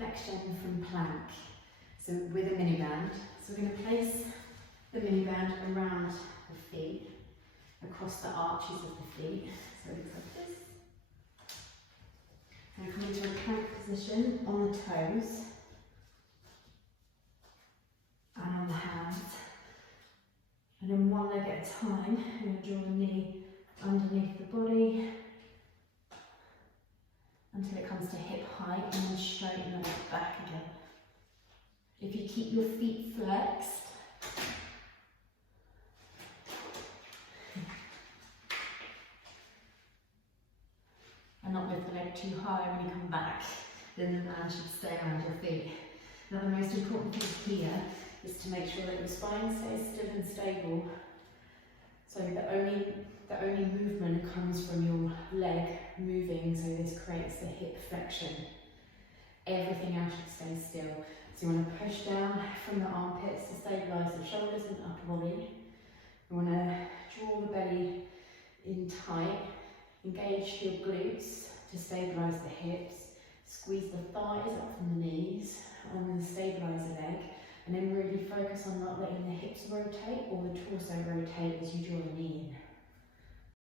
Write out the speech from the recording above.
flexion from plank. So with a mini band. So we're going to place the mini band around the feet, across the arches of the feet. So it looks like this. And come into a plank position on the toes and on the hands. And then one leg at a time, I'm going to draw the knee underneath the body until it comes to hip height, and then straighten the leg back again. If you keep your feet flexed, and not lift the leg too high when you come back, then the band should stay around your feet. Now the most important thing here is to make sure that your spine stays still and stable. So the only movement comes from your leg moving, so this creates the hip flexion. Everything else should stay still. So you want to push down from the armpits to stabilise the shoulders and upper body. You want to draw the belly in tight, engage your glutes to stabilise the hips, squeeze the thighs up from the knees, and then stabilise the leg, and then really focus on not letting the hips rotate or the torso rotate as you draw the knee in.